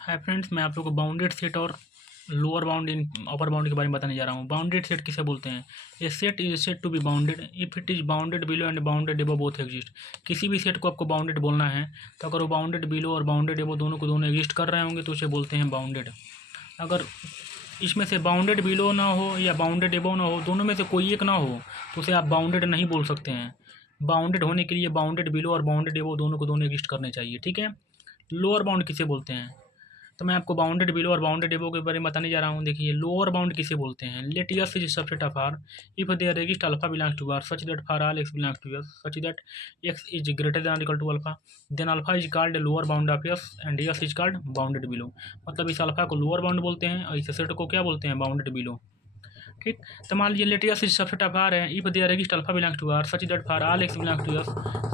Hi friends, मैं आप लोगों को बाउंडेड सेट और लोअर बाउंड इन अपर बाउंड के बारे में बताने जा रहा हूँ। बाउंडेड सेट किसे बोलते हैं? A set is set to be bounded if it is bounded below and bounded above both exist. किसी भी सेट को आपको बाउंडेड बोलना है तो अगर वो बाउंडेड बिलो और बाउंडेड एबव दोनों को दोनों एग्जिस्ट कर रहे होंगे तो उसे बोलते हैं बाउंडेड। अगर इसमें से बाउंडेड बिलो ना हो या बाउंडेड एबव ना हो, दोनों में से कोई एक ना हो तो उसे आप बाउंडेड नहीं बोल सकते हैं। बाउंडेड होने के लिए बाउंडेड बिलो और बाउंडेड एबव दोनों को दोनों एग्जिस्ट करने चाहिए, ठीक है। लोअर बाउंड किसे बोलते हैं? तो मैं आपको बाउंडेड बिलो और बाउंडेड एबव के बारे में बताने जा रहा हूँ। देखिए, लोअर बाउंड किसे बोलते हैं? Let S is subset of R if there exist alpha belongs to R such that for all x belongs to S such that x is greater than equal to alpha, then alpha is called lower bound of S and S is called bounded below. मतलब इस alpha को lower bound बोलते हैं और इस set को क्या बोलते हैं? Bounded below. ठीक। तो मान लीजिए let S is subset of R है if there exist alpha belongs to R such that for all x belongs to S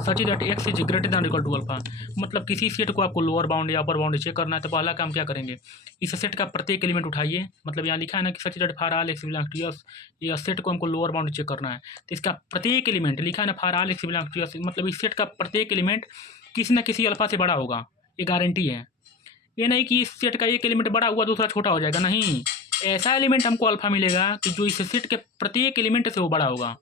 such that x is greater than equal to alpha. मतलब किसी set को आपको lower bound या upper bound check करना है तो पहला काम क्या करेंगे? इस सेट का प्रत्येक एलिमेंट उठाइए। मतलब यहाँ लिखा है ना कि such that for all x belongs to S, ये सेट को हमको लोअर बाउंड चेक करना है तो इसका प्रत्येक एलिमेंट लिखा है ना for all x belongs to S, मतलब इस सेट का प्रत्येक एलिमेंट किसी न किसी अल्फा से बड़ा होगा, ये गारंटी है। ये नहीं कि इस सेट का एक एलिमेंट बड़ा हुआ दूसरा छोटा हो जाएगा, नहीं। ऐसा एलिमेंट हमको अल्फा मिलेगा कि जो इस सेट के प्रत्येक एलिमेंट से वो बड़ा होगा।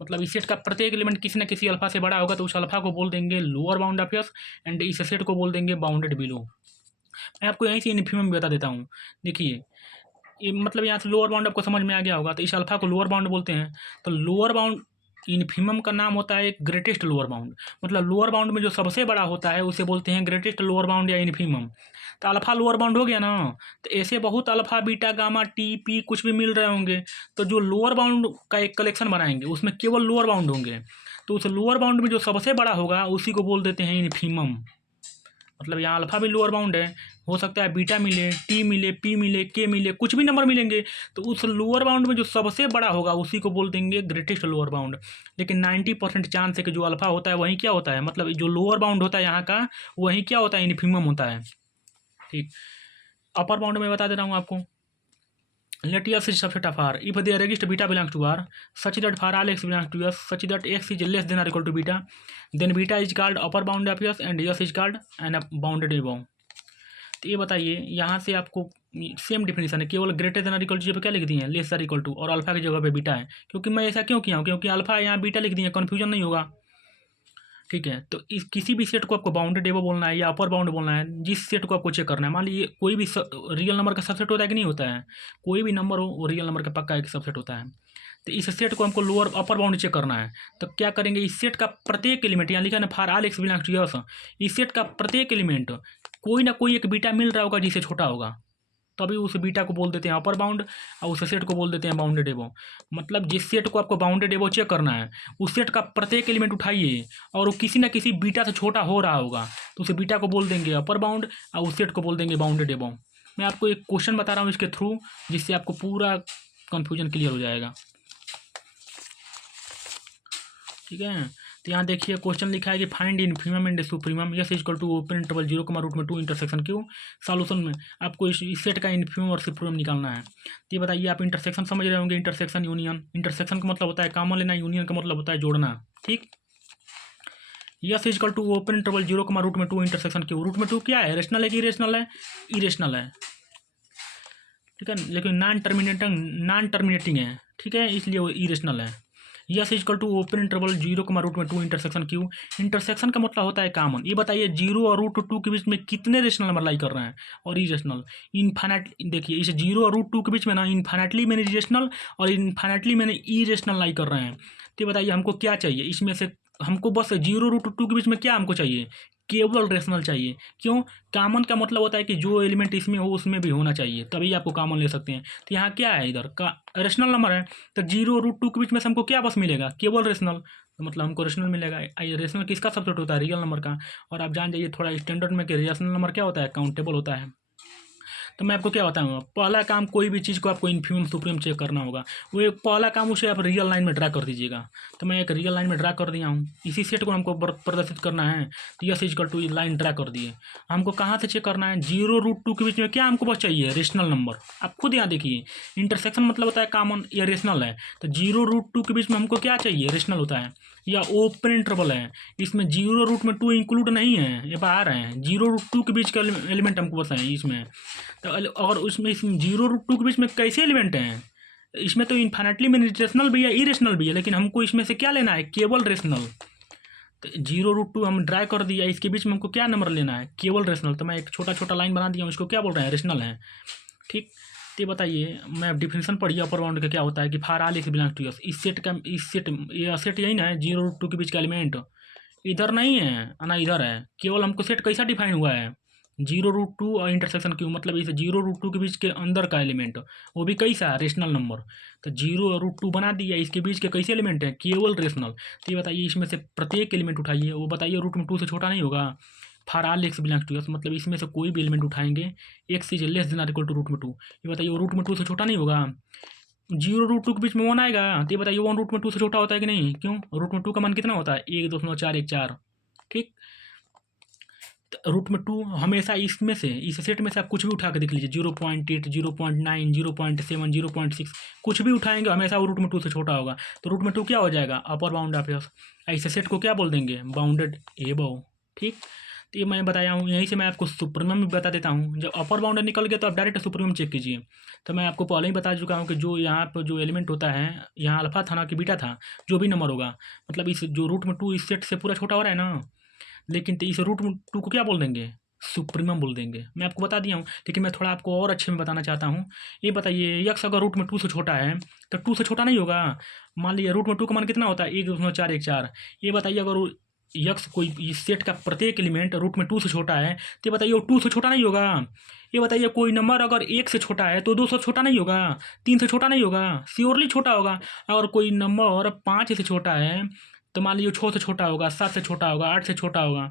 मतलब इस सेट का प्रत्येक एलिमेंट किसी न किसी अल्फा से बड़ा होगा तो उस अल्फा को बोल देंगे lower bound of S and इस सेट को बोल देंगे बाउंडेड बिलो। मैं आपको यहीं से इन्फिमम बता देता हूँ। देखिए, ये मतलब यहाँ से लोअर बाउंड आपको समझ में आ गया होगा। तो इस अल्फा को लोअर बाउंड बोलते हैं। तो लोअर बाउंड इन्फिमम का नाम होता है एक ग्रेटेस्ट लोअर बाउंड। मतलब लोअर बाउंड में जो सबसे बड़ा होता है उसे बोलते हैं ग्रेटेस्ट लोअर बाउंड या इन्फिमम। तो अल्फा लोअर बाउंड हो गया ना। तो ऐसे बहुत alpha beta gamma T P कुछ भी मिल रहे होंगे, तो जो लोअर बाउंड का एक कलेक्शन बनाएंगे उसमें केवल लोअर बाउंड होंगे। तो उस लोअर बाउंड में जो सबसे बड़ा होगा उसी को बोल देते हैं इन्फिमम। मतलब यहाँ अल्फा भी लोअर बाउंड है, हो सकता है बीटा मिले, टी मिले, पी मिले, के मिले, कुछ भी नंबर मिलेंगे। तो उस लोअर बाउंड में जो सबसे बड़ा होगा उसी को बोल देंगे ग्रेटेस्ट लोअर बाउंड। लेकिन 90% चांस है कि जो अल्फा होता है वही क्या होता है, मतलब जो लोअर बाउंड होता है यहाँ का वही क्या होता है? इन्फिमम होता है। ठीक। अपर बाउंड में बता दे रहा हूँ आपको। Let S is subset of R if there exist beta belongs to R such that for all x belongs to S such that x is less than और equal to beta, then beta is called upper bound of S and S is called an bounded above. तो ये बताइए, यहाँ से आपको same definition है, केवल greater than और इक्वल टू जगह पे क्या लिख दिए हैं? लेस देन इक्वल टू, और अल्फा की जगह पे बीटा है। क्योंकि मैं ऐसा क्यों किया हूँ? क्योंकि अल्फा यहाँ बीटा लिख दिए, कन्फ्यूजन नहीं होगा। ठीक है। तो इस किसी भी सेट को आपको बाउंडेड एबव बोलना है या अपर बाउंड बोलना है, जिस सेट को आपको चेक करना है। मान लीजिए कोई भी रियल नंबर का सबसेट होता है कि नहीं होता है? कोई भी नंबर हो वो रियल नंबर का पक्का एक सबसेट होता है। तो इस सेट को हमको लोअर अपर बाउंड चेक करना है। तो क्या करेंगे? इस सेट का प्रत्येक एलिमेंट, यहाँ लिखा है ना for all x belongs to S, इस सेट का प्रत्येक एलिमेंट कोई ना कोई एक बीटा मिल रहा होगा जिससे छोटा होगा, तभी उस बीटा को बोल देते हैं अपर बाउंड और उस सेट को बोल देते हैं बाउंडेड एबव। मतलब जिस सेट को आपको बाउंडेड एबव चेक करना है उस सेट का प्रत्येक एलिमेंट उठाइए और वो किसी ना किसी बीटा से छोटा हो रहा होगा तो उस बीटा को बोल देंगे अपर बाउंड और उस सेट को बोल देंगे बाउंडेड एबव। मैं आपको एक क्वेश्चन बता रहा हूँ इसके थ्रू, जिससे आपको पूरा कन्फ्यूजन क्लियर हो जाएगा। ठीक है। तो यहाँ देखिए क्वेश्चन लिखा है कि find infimum and supremum S equal to open interval 0, √2 intersection Q. Solution में आपको इस सेट का इन्फिमम और सुप्रीमम निकालना है। तो ये बताइए, आप इंटरसेक्शन समझ रहे होंगे। इंटरसेक्शन यूनियन, इंटरसेक्शन का मतलब होता है कॉमन लेना, यूनियन का मतलब होता है जोड़ना। ठीक। S equal to open interval 0, √2 intersection Q. √2 क्या है? रेशनल है कि इरेशनल है? इरेशनल है। ठीक है, लेकिन नॉन टर्मिनेटिंग है। ठीक है, इसलिए वो इरेशनल है। S equal to open interval 0, √2 intersection Q. Intersection का मतलब होता है कॉमन। ये बताइए 0 और √2 के बीच में कितने रेशनल नंबर लाई कर रहे हैं? और इरेशनल इनफाइनाइट। देखिए इस 0 और √2 के बीच में ना इनफाइनाइटली मैंने रेशनल और इनफाइनाइटली मैंने इरेशनल लाई कर रहे हैं। तो ये बताइए हमको क्या चाहिए इसमें से? हमको बस 0 √2 के बीच में क्या हमको चाहिए? केवल रेशनल चाहिए। क्यों? कॉमन का मतलब होता है कि जो एलिमेंट इसमें हो उसमें भी होना चाहिए, तभी आपको कॉमन ले सकते हैं। तो यहाँ क्या है? इधर का रेशनल नंबर है, तो 0 √2 के बीच में से हमको क्या बस मिलेगा? केवल रेशनल। तो मतलब हमको रेशनल मिलेगा। ये रेशनल किसका सबसेट होता है? रियल नंबर का। और आप जान जाइए थोड़ा स्टैंडर्ड में कि रेशनल नंबर क्या होता है? काउंटेबल होता है। तो मैं आपको क्या बताऊँगा, पहला काम कोई भी चीज़ को आपको इन्फिमम सुप्रीम चेक करना होगा। वो एक पहला काम उसे आप रियल लाइन में ड्रा कर दीजिएगा। तो मैं एक रियल लाइन में ड्रा कर दिया हूँ। इसी सेट को हमको प्रदर्शित करना है। तो S equal to line draw कर दिए। हमको कहाँ से चेक करना है? 0 √2 के बीच में क्या हमको बस चाहिए? Rational number. आप खुद यहाँ देखिए, इंटरसेक्शन मतलब होता है कॉमन या रेशनल है। तो 0 √2 के बीच में हमको क्या चाहिए? रेशनल होता है। या ओपन इंटरवल है, इसमें जीरो रूट में टू इंक्लूड नहीं है, ये बाहर है, जीरो रूट टू के बीच का एलिमेंट हमको बताएं इसमें। तो अगर उसमें इसमें जीरो रूट टू के बीच में कैसे एलिमेंट हैं, इसमें तो इन्फाइनेटली में रेशनल भी है, इरेशनल भी है, लेकिन हमको इसमें से क्या लेना है, केवल रेशनल। तो जीरो रूट टू हम ड्राई कर दिया, इसके बीच में हमको क्या नंबर लेना है, केवल रेशनल। तो मैं एक छोटा छोटा लाइन बना दिया हूँ, इसको क्या बोल रहे हैं, रेशनल है। ठीक, तो ये बताइए, मैं डिफिनेशन पढ़िए अपर बाउंड का क्या होता है कि फार आल एक्स बिलोंग्स टू एस, इस सेट का, इस सेट, ये सेट यही ना है, जीरो रूट टू के बीच का एलिमेंट इधर नहीं है ना इधर है, केवल हमको सेट कैसा डिफाइन हुआ है, जीरो रूट टू और इंटरसेक्शन क्यू, मतलब इस जीरो रूट टू के बीच के अंदर का एलिमेंट, वो भी कैसा रेशनल नंबर। तो जीरो रूट टू बना दिया, इसके बीच के कैसे एलिमेंट है, केवल रेशनल। तो ये बताइए, इसमें से प्रत्येक एलिमेंट उठाइए, वो बताइए रूट में टू से छोटा नहीं होगा। For all x belongs to S, मतलब इसमें से कोई भी एलिमेंट उठाएंगे, x is less than or equal to root में टू, ये बताइए वो रूट में टू से छोटा नहीं होगा। जीरो रूट टू के बीच में वन आएगा, तो ये बताइए वन रूट में टू से छोटा होता है कि नहीं, क्यों, रूट में टू का मान कितना होता है, 1.414। ठीक, रूट में टू हमेशा इसमें से, इस सेट में से आप कुछ भी उठा के देख लीजिए, 0.8, 0.9, 0.7, 0.6, कुछ भी उठाएंगे हमेशा वो रूट में टू से छोटा होगा। तो रूट में टू क्या हो जाएगा, अपर बाउंड ऑफ एस, ऐसे सेट को क्या बोल देंगे, बाउंडेड एबव। ठीक, तो ये मैं बताया हूँ, यहीं से मैं आपको सुप्रीमम भी बता देता हूँ। जब अपर बाउंडर निकल गया तो आप डायरेक्ट सुप्रीमम चेक कीजिए। तो मैं आपको पहले ही बता चुका हूँ कि जो यहाँ पर जो एलिमेंट होता है, यहाँ अल्फा था ना कि बीटा था, जो भी नंबर होगा, मतलब इस जो रूट में टू इस सेट से पूरा छोटा हो रहा है ना, लेकिन तो इस रूट में टू को क्या बोल देंगे, सुप्रीमम बोल देंगे। मैं आपको बता दिया हूँ, लेकिन मैं थोड़ा आपको और अच्छे में बताना चाहता हूँ। ये बताइए, यक्स अगर रूट में टू से छोटा है तो टू से छोटा नहीं होगा। मान लीजिए रूट में टू का मान कितना होता है, 1.414। ये बताइए अगर यक्स कोई इस सेट का प्रत्येक एलिमेंट रूट में टू से छोटा है, तो बताइए वो टू से छोटा नहीं होगा। ये बताइए कोई नंबर अगर एक से छोटा है तो दो से छोटा नहीं होगा, तीन से छोटा नहीं होगा, श्योरली छोटा होगा। अगर कोई नंबर पाँच से छोटा है तो मान लीजिए छः से छोटा होगा, सात से छोटा होगा, आठ से छोटा होगा।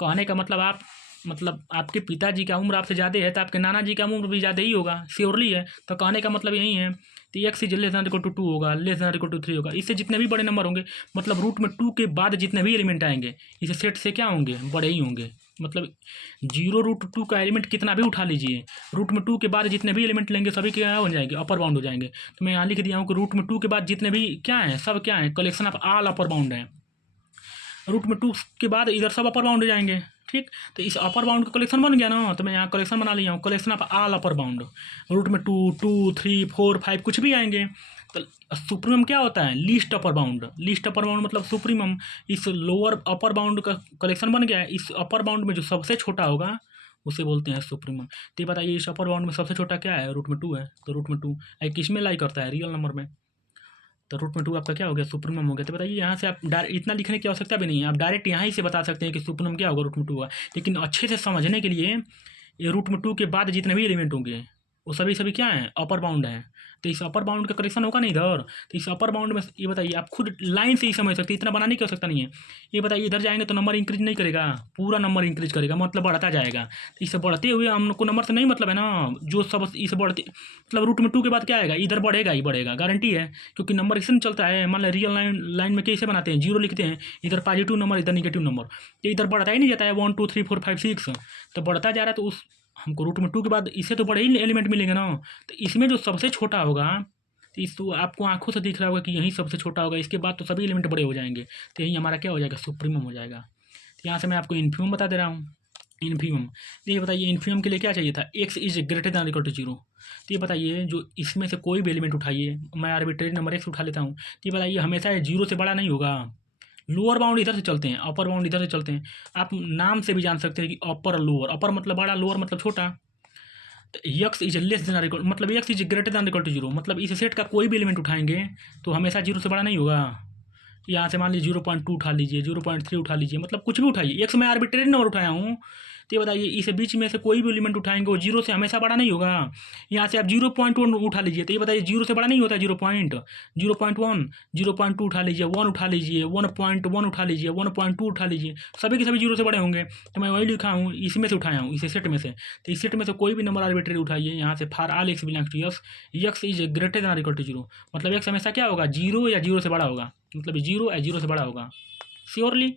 कहने का मतलब आप, मतलब आपके पिताजी का उम्र आपसे ज़्यादा है तो आपके नाना जी का उम्र भी ज़्यादा ही होगा, श्योरली है। तो कहने का मतलब यही है, तो x is less than equal to two होगा, less than equal to three होगा। इससे जितने भी बड़े नंबर होंगे, मतलब रूट में टू के बाद जितने भी एलिमेंट आएंगे इस सेट से क्या होंगे, बड़े ही होंगे। मतलब जीरो रूट टू का एलिमेंट कितना भी उठा लीजिए, रूट में टू के बाद जितने भी एलिमेंट लेंगे सभी क्या हो जाएंगे, अपर बाउंड हो जाएंगे। तो मैं यहाँ लिख दिया हूँ कि रूट में टू के बाद जितने भी क्या हैं, सब क्या हैं, collection of all upper bound हैं। रूट में टू के बाद इधर सब अपर बाउंड हो जाएंगे। ठीक, तो इस अपर बाउंड का कलेक्शन बन गया ना, तो मैं यहाँ कलेक्शन बना लिया हूँ, collection of all upper bound. Root में two, two, three, four, five कुछ भी आएंगे। तो सुप्रीमम क्या होता है, least upper bound. Least upper bound मतलब सुप्रीमम। इस लोअर अपर बाउंड का कलेक्शन बन गया है, इस अपर बाउंड में जो सबसे छोटा होगा उसे बोलते हैं सुप्रीमम। तो ये बताइए इस अपर बाउंड में सबसे छोटा क्या है, रूट में टू है। तो रूट में टू किस में लाई करता है, रियल नंबर में। तो रूट में टू आपका क्या हो गया, सुप्रीमम हो गया। तो बताइए यहाँ से आप डायरेक्ट इतना लिखने की आवश्यकता भी नहीं है, आप डायरेक्ट यहाँ ही से बता सकते हैं कि सुप्रीमम क्या होगा, रूट में टू होगा। लेकिन अच्छे से समझने के लिए ये रूट में टू के बाद जितने भी एलिमेंट होंगे वो सभी सभी क्या हैं, अपर बाउंड हैं। तो इस अपर बाउंड का करेक्शन होगा नहीं इधर। तो इस अपर बाउंड में ये बताइए, आप खुद लाइन से ही समझ सकते हैं, इतना बनाने की आवश्यकता नहीं है। ये बताइए इधर जाएंगे तो नंबर इंक्रीज नहीं करेगा, पूरा नंबर इंक्रीज करेगा, मतलब बढ़ता जाएगा। तो इससे बढ़ते हुए हमको नंबर से नहीं मतलब है ना, जो सब इसे बढ़ते, मतलब रूट में टू के बाद क्या आएगा, इधर बढ़ेगा ही बढ़ेगा, गारंटी है। क्योंकि नंबर इससे चलता है। मान लो रियल लाइन में कैसे बनाते हैं, जीरो लिखते हैं, इधर पॉजिटिव नंबर, इधर निगेटिव नंबर, तो इधर बढ़ता ही नहीं जाता है, 1 2 3 4 5 6, तो बढ़ता जा रहा है। तो उस हमको रूट में टू के बाद इससे तो बड़े ही एलिमेंट मिलेंगे ना। तो इसमें जो सबसे छोटा होगा, तो इस तो आपको आंखों से दिख रहा होगा कि यही सबसे छोटा होगा, इसके बाद तो सभी एलिमेंट बड़े हो जाएंगे। तो यही हमारा क्या हो जाएगा, सुप्रीमम हो जाएगा। तो यहाँ से मैं आपको इन्फीमम बता दे रहा हूँ, इन्फीमम। ये बताइए इन्फीमम के लिए क्या चाहिए था, x is greater than equal to zero. तो ये बताइए जो इसमें से कोई भी एलिमेंट उठाइए, मैं आर्बिट्रेरी नंबर एक्स उठा लेता हूँ, तो ये बताइए हमेशा ये जीरो से बड़ा नहीं होगा। लोअर बाउंड इधर से चलते हैं, अपर बाउंड इधर से चलते हैं। आप नाम से भी जान सकते हैं कि अपर लोअर, अपर मतलब बड़ा, लोअर मतलब छोटा। तो x is less than equal, मतलब x is greater than equal to zero, मतलब इस सेट का कोई भी एलिमेंट उठाएंगे तो हमेशा जीरो से बड़ा नहीं होगा। यहाँ से मान लीजिए 0.2 उठा लीजिए, 0.3 उठा लीजिए, मतलब कुछ भी उठाइए। एक्स मैं आर्बिट्रेरी नंबर उठाया हूँ, तो ये बताइए इस बीच में से कोई भी एलिमेंट उठाएंगे वो जीरो से हमेशा बड़ा नहीं होगा। यहाँ से आप 0.1 उठा लीजिए, तो ये बताइए जीरो से बड़ा नहीं होता, 0.1, 0.2 उठा लीजिए, 1 उठा लीजिए, 1.1 उठा लीजिए, 1.2 उठा लीजिए, सभी के सभी जीरो से बड़े होंगे। तो मैं वही लिखा हूँ, इसमें से उठाया हूँ, इस सेट में से। तो इस सेट में से कोई भी नंबर आर्बिट्रेरी उठाइए, यहाँ से for all x belongs to x, x is greater than equal to zero, मतलब एक्स हमेशा क्या होगा, जीरो या जीरो से बड़ा होगा, मतलब जीरो या जीरो से बड़ा होगा श्योरली।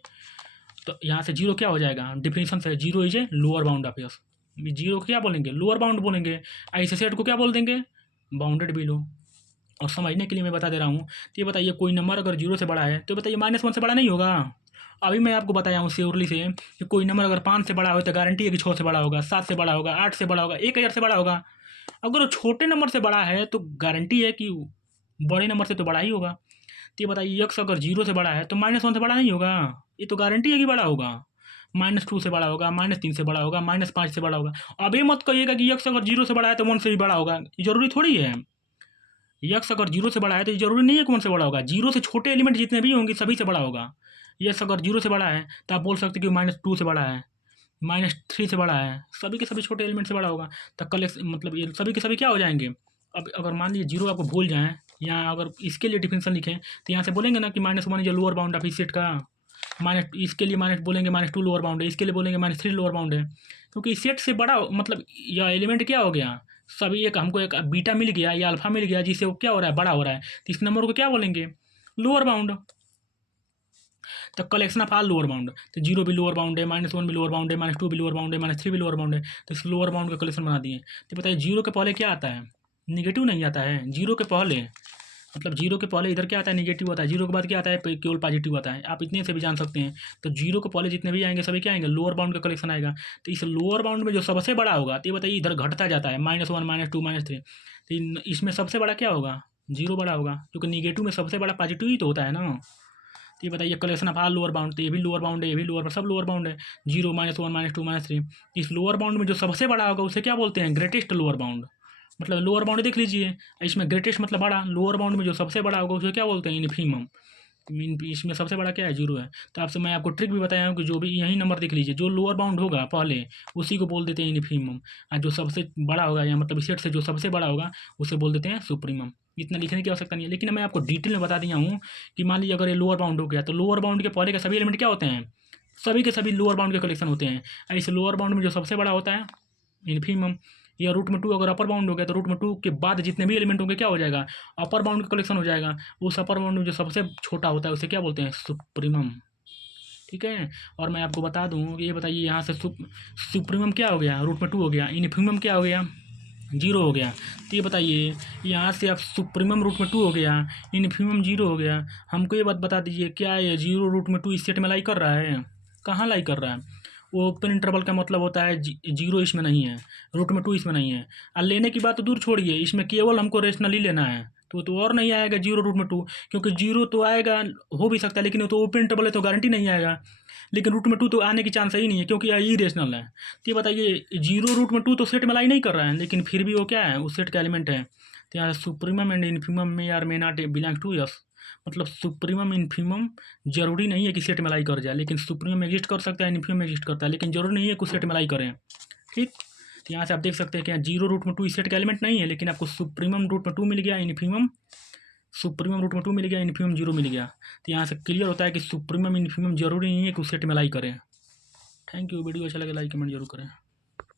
तो यहाँ से जीरो क्या हो जाएगा, डिफिनेशन से zero is a lower bound of S. Zero क्या बोलेंगे, लोअर बाउंड बोलेंगे। ऐसे सेट को क्या बोल देंगे, बाउंडेड बिलो। और समझने के लिए मैं बता दे रहा हूँ। तो ये बताइए कोई नंबर अगर 0 से बड़ा है तो बताइए -1 से बड़ा नहीं होगा। अभी मैं आपको बताया हूँ श्योरली से कि कोई नंबर अगर 5 से बड़ा हो तो गारंटी है कि 6 से बड़ा होगा, 7 से बड़ा होगा, 8 से बड़ा होगा, 1000 से बड़ा होगा। अगर वो छोटे नंबर से बड़ा है तो गारंटी है कि बड़े नंबर से तो बड़ा ही होगा। तो ये बताइए x अगर 0 से बड़ा है तो -1 से बड़ा नहीं होगा, ये तो गारंटी है कि बड़ा होगा। -2 से बड़ा होगा, -3 से बड़ा होगा, -5 से बड़ा होगा। अब ये मत कहिएगा कि x अगर 0 से बड़ा है तो 1 से भी बड़ा होगा, ये ज़रूरी थोड़ी है। यक्स अगर 0 से बड़ा है तो ये ज़रूरी नहीं है कि 1 से बड़ा होगा, 0 से छोटे एलिमेंट जितने भी होंगे सभी से बड़ा होगा। यक्स अगर 0 से बड़ा है तो आप बोल सकते हैं कि -2 से बड़ा है, -3 से बड़ा है, सभी के सभी छोटे एलिमेंट से बड़ा होगा। तो कलेक्स मतलब ये सभी के सभी क्या हो जाएंगे। अब अगर मान लीजिए 0 आपको भूल जाएँ या अगर इसके लिए डिफिनेशन लिखें तो यहाँ से बोलेंगे ना कि -1 जो लोअर बाउंड ऑफ इस सेट का, माइनस इसके लिए माइनस बोलेंगे -2 लोअर बाउंड है, इसके लिए बोलेंगे -3 लोअर बाउंड है। क्योंकि इस सेट से बड़ा मतलब यह एलिमेंट क्या हो गया, सभी एक हमको एक बीटा मिल गया या अल्फा मिल गया जिससे वो क्या हो रहा है, बड़ा हो रहा है। तो इस नंबर को क्या बोलेंगे, लोअर बाउंड। तो collection of all lower bound, तो 0 भी लोअर बाउंड है, -1 भी लोअर बाउंड है, -2 भी लोअर बाउंड है, -3 भी लोअर बाउंड है। तो इस लोअर बाउंड का कलेक्शन बना दिए। तो बताइए 0 के पहले क्या आता है, निगेटिव नहीं आता है। 0 के पहले मतलब 0 के पहले इधर क्या आता है, निगेटिव आता है। 0 के बाद क्या आता है, केवल पॉजिटिव आता है। आप इतने से भी जान सकते हैं। तो 0 के पहले जितने भी आएंगे सभी क्या आएंगे, लोअर बाउंड का कलेक्शन आएगा। तो इस लोअर बाउंड में जो सबसे बड़ा होगा तो ये बताइए इधर घटता जाता है, -1 -2 -3। तो इसमें सबसे बड़ा क्या होगा, 0 बड़ा होगा, क्योंकि निगेटिव में सबसे बड़ा पॉजिटिव ही तो होता है ना। तो ये बताइए collection of all lower bound, तो ये भी लोअर बाउंड है, ये भी लोअर, सब लोअर बाउंड है। 0 -1 -2 -3। इस लोअर बाउंड में जो सबसे बड़ा होगा उसे क्या बोलते हैं, ग्रेटेस्ट लोअर बाउंड। मतलब लोअर बाउंड देख लीजिए, इसमें ग्रेटेस्ट मतलब बड़ा, लोअर बाउंड में जो सबसे बड़ा होगा उसे क्या बोलते हैं, इन्फीमम। इसमें सबसे बड़ा क्या है, 0 है। तो आपसे मैं आपको ट्रिक भी बताया हूँ कि जो भी यही नंबर देख लीजिए, जो लोअर बाउंड होगा पहले उसी को बोल देते हैं इन्फीमम, और जो सबसे बड़ा होगा या मतलब इस सेट से जो सबसे बड़ा होगा उसे बोल देते हैं सुप्रीमम। इतना लिखने की आवश्यकता नहीं है, लेकिन मैं आपको डिटेल में बता दिया हूँ कि मान लीजिए अगर ये लोअर बाउंड हो गया तो लोअर बाउंड के पहले के सभी एलिमेंट क्या होते हैं, सभी के सभी लोअर बाउंड के कलेक्शन होते हैं। और इस लोअर बाउंड में जो सबसे बड़ा होता है इन्फीमम, या √2 अगर अपर बाउंड हो गया तो √2 के बाद जितने भी एलिमेंट होंगे क्या हो जाएगा, अपर बाउंड का कलेक्शन हो जाएगा। उस अपर बाउंड में जो सबसे छोटा होता है उसे क्या बोलते हैं, सुप्रीमम। ठीक है। और मैं आपको बता दूं कि ये बताइए यहाँ से सुप्रीमम क्या हो गया, √2 हो गया, इन्फीमम क्या हो गया, 0 हो गया। तो ये बताइए यहाँ से आप सुप्रीमम √2 हो गया, इन्फीमम 0 हो गया। हमको ये बात बता दीजिए क्या ये 0 √2 इस सेट में लाई कर रहा है, कहाँ लाई कर रहा है। वो ओपन इंटरवल का मतलब होता है 0 इसमें नहीं है, √2 इसमें नहीं है। और लेने की बात तो दूर छोड़िए, इसमें केवल हमको रेशनली लेना है तो और नहीं आएगा 0 √2, क्योंकि 0 तो आएगा, हो भी सकता है, लेकिन वो तो ओपन इंटरवल है तो गारंटी नहीं आएगा। लेकिन √2 तो आने की चांस ही नहीं है क्योंकि ये इरेशनल है। तो ये बताइए 0 √2 तो सेट में लाई नहीं कर रहा है, लेकिन फिर भी वो क्या है, उस सेट का एलिमेंट है। तो यहाँ सुप्रीमम एंड इन्फीमम में or may not belong to S, मतलब सुप्रीमम इन्फीमम जरूरी नहीं है कि सेट में लाई कर जाए, लेकिन सुप्रीमम एग्जिस्ट कर सकता है, इन्फीमम एग्जिस्ट करता है, लेकिन जरूरी नहीं है कि सेट में लाई करें। ठीक। तो यहाँ से आप देख सकते हैं कि यहाँ 0 √2 इस सेट का एलिमेंट नहीं है, लेकिन आपको सुप्रीमम √2 मिल गया, इन्फीमम सुप्रीमम √2 मिल गया, इन्फीमम 0 मिल गया। तो यहाँ से क्लियर होता है कि सुप्रीमम इन्फीमम जरूरी नहीं है कि उस सेट में लाई करें। Thank you. वीडियो अच्छा लगे लाइक कमेंट जरूर करें।